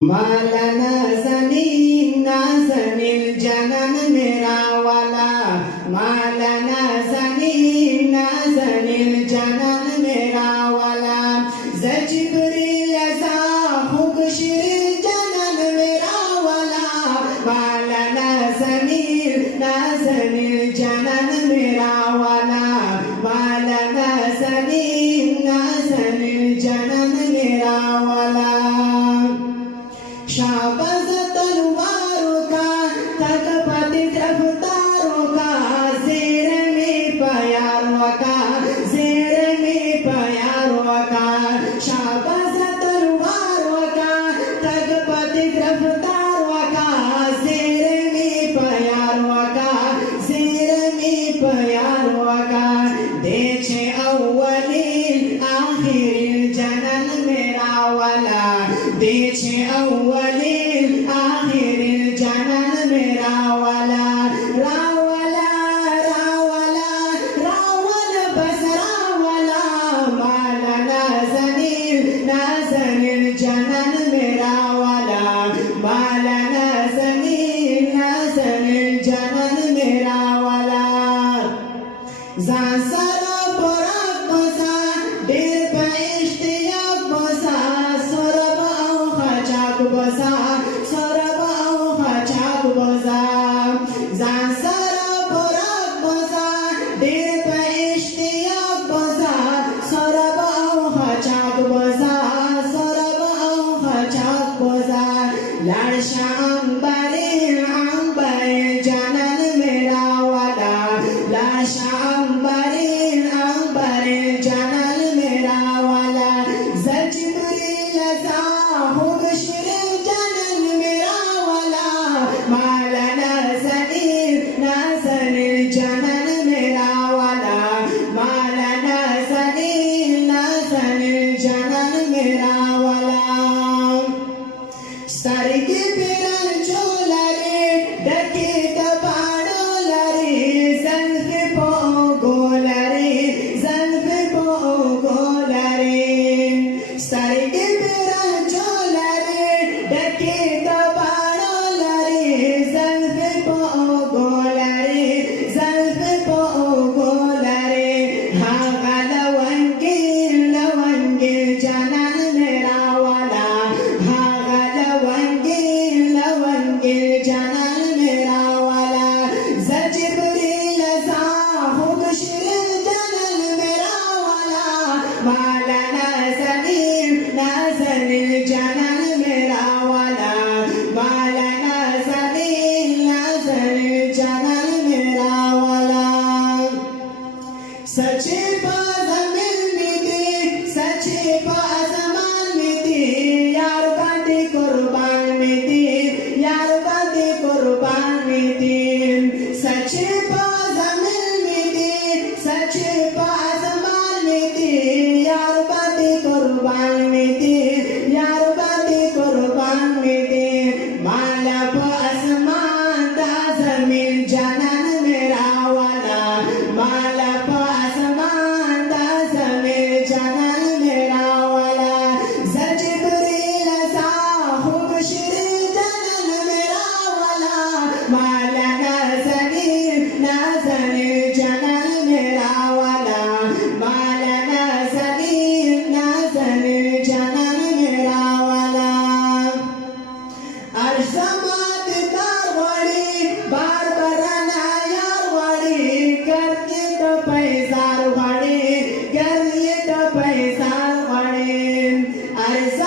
मालना सनील ना सनील जनन मेरा वाला, मालना सनील ना सनील जनन मेरा वाला, जिब्रील सा खुबशीर जनन मेरा वाला, मालना सनील ना सनील जनन मेरा वाला, मालना सनील ना सनील जनन मेरा वाला। शाबाश तलवारों का थकपति रफ्तारों का, शेर में प्यारों का, शेर में प्यारों का, शाबाश तलवारों का थकपति रफ्तारों का, शेर में प्यारों का, शेर में प्यारों का, देखे अव्वलील आखिरील जनन मेरा वाला, देखे अव्वलील आखिरील जनन मेरा वाला, रावला रावला रावल बस रावला, मालना सनील ना सनील जनन मेरा वाला, मालना सनील ना सनील जनन मेरा वाला। जासरा पराग बसा दिल पे इश्तियाक बसा, सरब औ खचाक बसा, सरब औ खचाक बसा, जासरा पराग बसा दिल पे इश्तियाक बसा, सरब औ खचाक बसा, सरब औ खचाक बसा, लाशा अंबरील अंबरील जनन मेरा वाला, लाशा अंबरील अंबरील जनन मेरा वाला, जिब्रील सा खुबशीर जनन मेरा वाला, मालना सनील ना सनील जनन मेरा वाला, मालना सनील ना सनील जनन मेरा वाला। सरगी पिरन चोलारे डके दबाड़ोलारे, ज़ल्फ़े पोगोलारे, ज़ल्फ़े पोगोलारे, सरगी पिरन चोलारे डके दबाड़ोलारे, ज़ल्फ़े पोगोलारे, ज़ल्फ़े पोगोलारे, हाँ लवंगील लवंगील जनन मेरा वाला, हाँ लवंगील लवंगील जनन मेरा वाला, जिब्रील सा खुबशीर जनन मेरा वाला, मालना सनील ना सनील जनन मेरा वाला, मालना सनील ना सनील जनन मेरा वाला। सच्चे ज़मीन में थी, सच्चे आसमान में थी, यार बातें कुर्बान में थी, यार बातें कुर्बान में थी, सच्चे ज़मीन में थी, सच्चे आसमान में थी, यार बातें कुर्बान में थी, यार बातें कुर्बान में थी, माला आसमान दा ज़मीन जनन मेरा वाला, माला आसमान दा ज़मीन जनन मेरा वाला, जिब्रील सा खुबशीर जनन मेरा वाला, मालना सनील ना सनील जनन मेरा वाला, मालना सनील ना सनील जनन मेरा वाला। अर्ज़मात कारवाड़ी बार बराना यारवाड़ी, करके तो पैसा वाड़ी, करके तो पैसा वाड़ी, अर्ज़